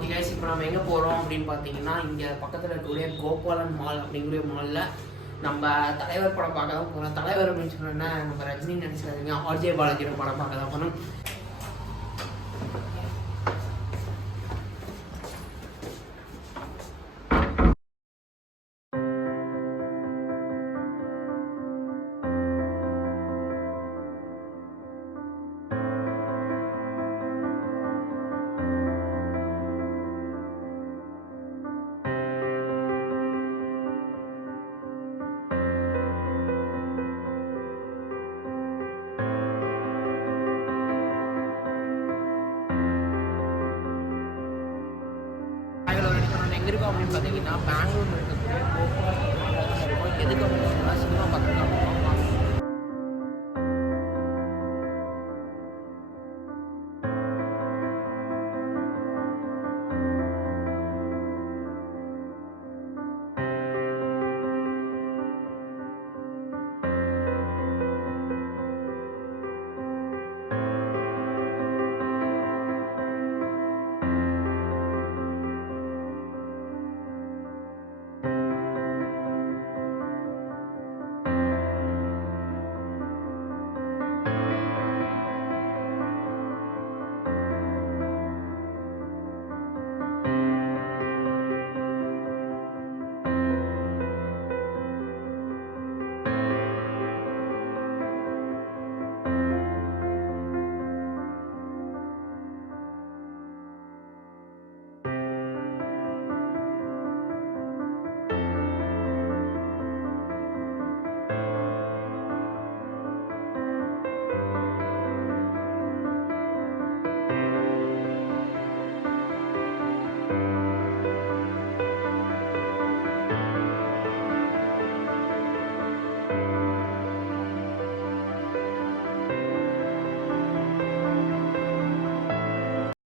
Okay guys, இப்போ நம்ம எங்கே போகிறோம் அப்படின்னு பார்த்தீங்கன்னா, இங்கே பக்கத்தில் இருக்கக்கூடிய கோபாலன் மால் அப்படிங்கிற மாலில் நம்ம தலைவர் படம் பார்க்க தான் போகிறோம். தலைவர் அப்படின்னு சொன்னோன்னா நம்ம ரஜினி நினச்சிக்காதீங்க, ஆர்ஜே பாலாஜியோட படம் பார்க்க தான் போகணும். எங்கே இருக்கோம் அப்படின்னு பார்த்தீங்கன்னா, பெங்களூரில் இருக்கக்கூடிய கோபாலன் எதுக்கு அப்படின்னு சொன்னால் சினிமா பார்த்துருக்காங்க.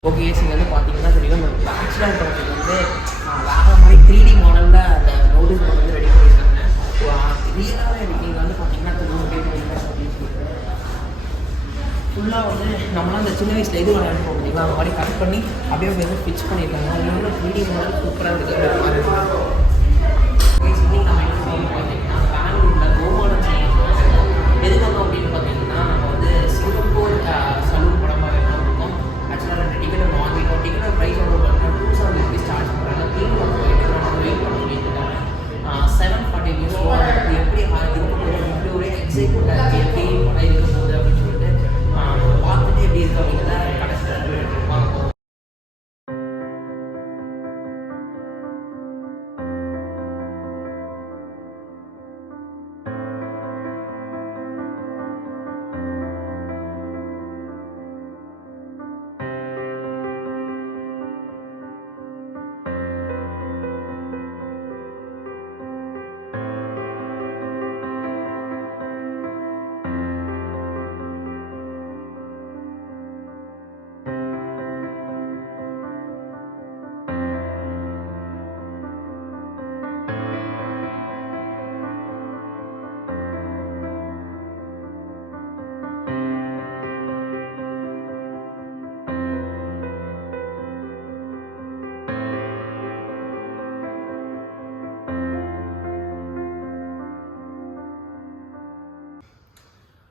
ஓகே, இங்கே வந்து பார்த்தீங்கன்னா தெரியும், ஒரு பேச்சுலர் படத்துக்கு வந்து வேறு மாதிரி 3D மாடலில் அந்த நோட்டீஸ் போர்டு வந்து ரெடி பண்ணியிருக்காங்க. ரியலாகவே இருக்குது. இங்கே வந்து பார்த்தீங்கன்னா அப்படின்னு சொல்லிட்டு ஃபுல்லாக வந்து நம்மளாம் அந்த சின்ன வயசில் இது விளையாண்டு போகிறீங்களா, அந்த மாதிரி கட் பண்ணி அப்படியே வந்து ஃபிக்ஸ் பண்ணியிருக்காங்க. அது வந்து 3D மாடல் சூப்பராக இருக்குது மாதிரி இருக்குது. இன்னைக்கு நம்ம என்ன செய்யணும் பார்த்தீங்கன்னா, பெங்களூரில் கோபாலன் எதுக்கு வந்தோம் அப்படின்னு பார்த்தீங்கன்னா, நம்ம வந்து சிங்கப்பூர் சலூன் படம் பார்க்க இருக்கோம். ஆக்சுவலாக 2 டிக்கெட் வாங்கிட்டோம். டிக்கெட் ப்ரைஸ் வந்து பார்த்தீங்கன்னா 270 rupees சார்ஜ் பண்ணுறாங்க. க்ளீன் பண்ண போயிட்டு நம்ம வெயிட் பண்ண சொல்லியிருக்காங்க. 740 views எப்படி இருக்கும்போது இப்படி ஒரு எக்ஸைட்மெண்ட் எப்படி படம் இருக்க போகுது அப்படின்னு சொல்லிட்டு பார்த்துட்டு எப்படி இருக்கு அப்படிங்கிறத கடைசியில் பார்ப்போம்.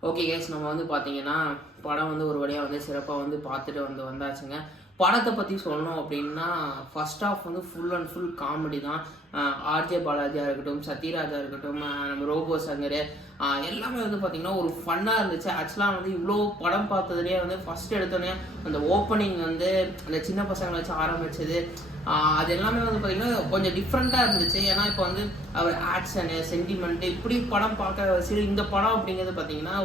ஓகே கைஸ், நம்ம வந்து பார்த்தீங்கன்னா படம் வந்து ஒரு வழியாக வந்து சிறப்பாக வந்து பார்த்துட்டு வந்தாச்சுங்க. படத்தை பற்றி சொல்லணும் அப்படின்னா, ஃபர்ஸ்ட் ஆஃப் வந்து ஃபுல் அண்ட் ஃபுல் காமெடி தான். ஆர்ஜே பாலாஜியாக இருக்கட்டும், சத்யராஜா இருக்கட்டும், நம்ம ரோபோ சங்கர் எல்லாமே வந்து பார்த்திங்கன்னா ஒரு ஃபன்னாக இருந்துச்சு. ஆக்சுவலாக வந்து இவ்வளோ படம் பார்த்ததுலேயே வந்து ஃபஸ்ட் எடுத்தோடனே அந்த ஓப்பனிங் வந்து அந்த சின்ன பசங்களை வச்சு ஆரம்பிச்சது, அது எல்லாமே வந்து பார்த்திங்கன்னா கொஞ்சம் டிஃப்ரெண்ட்டாக இருந்துச்சு. ஏன்னா இப்போ வந்து அவர் ஆக்ஷனு, சென்டிமெண்ட்டு இப்படி படம் பார்க்க சரி, இந்த படம் அப்படிங்கிறது பார்த்திங்கன்னா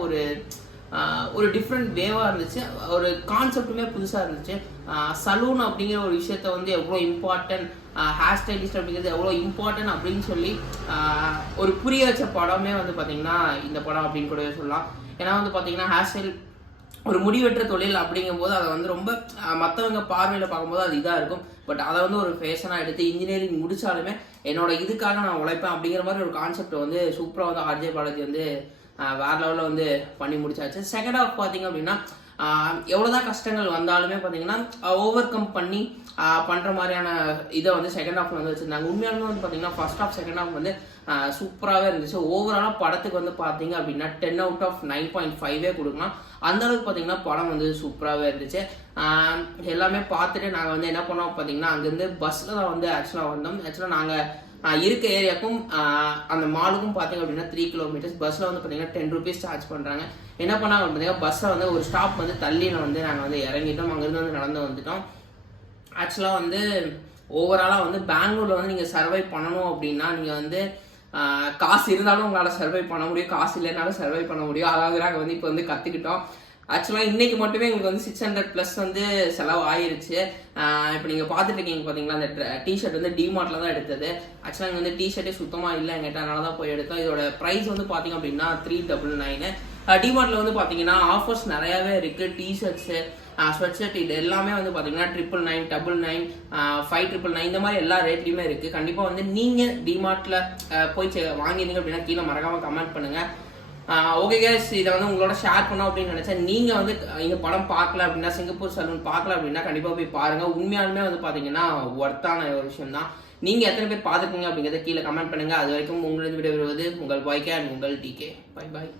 ஒரு டிஃப்ரெண்ட் வேவாக இருந்துச்சு. ஒரு கான்செப்டுமே புதுசாக இருந்துச்சு. சலூன் அப்படிங்கிற ஒரு விஷயத்த வந்து எவ்வளோ இம்பார்ட்டன்ட், ஹேர் ஸ்டைலிஸ்ட் அப்படிங்கிறது எவ்வளோ இம்பார்ட்டன்ட் அப்படின்னு சொல்லி ஒரு புரிய வச்ச படமே வந்து பார்த்திங்கன்னா இந்த படம் அப்படின்னு கூட சொல்லலாம். ஏன்னா வந்து பார்த்திங்கன்னா ஹேர் ஸ்டைல் ஒரு முடிவெற்ற தொழில் அப்படிங்கும்போது அதை வந்து ரொம்ப மற்றவங்க பார்வையில் பார்க்கும்போது அது இதாக இருக்கும். பட் அதை வந்து ஒரு ஃபேஷனாக எடுத்து இன்ஜினியரிங் முடித்தாலுமே என்னோட இதுக்காக நான் உழைப்பேன் அப்படிங்கிற மாதிரி ஒரு கான்செப்ட் வந்து சூப்பராக வந்து ஆர்ஜே பாலாஜி வந்து வேறு லெவலில் வந்து பண்ணி முடிச்சாச்சு. செகண்ட் ஹாஃப் பார்த்திங்க அப்படின்னா எவ்வளோதான் கஷ்டங்கள் வந்தாலுமே பார்த்தீங்கன்னா ஓவர் கம் பண்ணி பண்ணுற மாதிரியான இதை வந்து செகண்ட் ஹாஃப்ல வந்து வச்சுருந்தாங்க. உண்மையாலுமே வந்து பார்த்தீங்கன்னா ஃபர்ஸ்ட் ஹாஃப் செகண்ட் ஹாஃப் வந்து சூப்பராகவே இருந்துச்சு. ஓவராலாக படத்துக்கு வந்து பார்த்தீங்க அப்படின்னா 10 out of 9.5 கொடுக்கலாம். அந்த அளவுக்கு பார்த்தீங்கன்னா படம் வந்து சூப்பராகவே இருந்துச்சு. எல்லாமே பார்த்துட்டு நாங்கள் வந்து என்ன பண்ணோம் பார்த்தீங்கன்னா அங்கேருந்து பஸ்ஸில் தான் வந்து ஆக்சுவலாக வந்தோம். ஆக்சுவலாக நாங்கள் இருக்க ஏரியாவுக்கும் அந்த மாலுக்கும் பார்த்தீங்க அப்படின்னா 3 kilometers. பஸ்ஸில் வந்து பார்த்தீங்கன்னா 10 rupees சார்ஜ் பண்ணுறாங்க. என்ன பண்ணாங்க பார்த்தீங்கன்னா பஸ்ஸை வந்து ஒரு ஸ்டாப் வந்து தள்ளின வந்து நாங்கள் வந்து இறங்கிட்டோம். அங்கேருந்து வந்து நடந்து வந்துட்டோம். ஆக்சுவலாக வந்து ஓவராலாக வந்து பெங்களூரில் வந்து நீங்கள் சர்வை பண்ணணும் அப்படின்னா நீங்கள் வந்து காசு இருந்தாலும் உங்களால் சர்வை பண்ண முடியும், காசு இல்லைனாலும் சர்வை பண்ண முடியும். அதாவது நாங்கள் வந்து இப்போ வந்து கற்றுக்கிட்டோம். ஆக்சுவலாக இன்னைக்கு மட்டுமே எங்களுக்கு வந்து 600+ வந்து செலவு ஆயிருச்சு. இப்போ நீங்கள் பார்த்துட்டு இருக்கீங்க பார்த்தீங்களா, அந்த டிஷர்ட் வந்து டிமார்ட்டில் தான் எடுத்தது. ஆக்சுவலாக இங்கே வந்து டிஷர்ட்டே சுத்தமாக இல்லை எங்கிட்ட, அதனால தான் போய் எடுத்தோம். இதோட ப்ரைஸ் வந்து பார்த்தீங்க அப்படின்னா 399. டிமார்ட்டில் வந்து பார்த்தீங்கன்னா ஆஃபர்ஸ் நிறையாவே இருக்குது. டிஷர்ட்ஸு, ஸ்வெட் ஷர்ட் இது எல்லாமே வந்து பார்த்தீங்கன்னா 999, 999, 599 இந்த மாதிரி எல்லா ரேட்லையுமே இருக்குது. கண்டிப்பாக வந்து நீங்கள் டிமார்ட்டில் போய் வாங்கியிருந்தீங்க அப்படின்னா கீழே மறக்காமல் கமெண்ட் பண்ணுங்கள். ஓகே கைஸ், இதை வந்து உங்களோட ஷேர் பண்ணோம் அப்படின்னு நினச்சேன். நீங்கள் வந்து இந்த படம் பார்க்கல அப்படின்னா, சிங்கப்பூர் சலூன் பார்க்கல அப்படின்னா கண்டிப்பாக போய் பாருங்கள். உண்மையாலுமே வந்து பார்த்தீங்கன்னா ஒர்த்தான ஒரு விஷயம் தான். நீங்கள் எத்தனை பேர் பார்த்துருக்கீங்க அப்படிங்கிறத கீழே கமெண்ட் பண்ணுங்கள். அது வரைக்கும் உங்களது விட வருவது உங்கள் பாய்க்கே அண்ட் உங்கள் டிகே. Bye bye.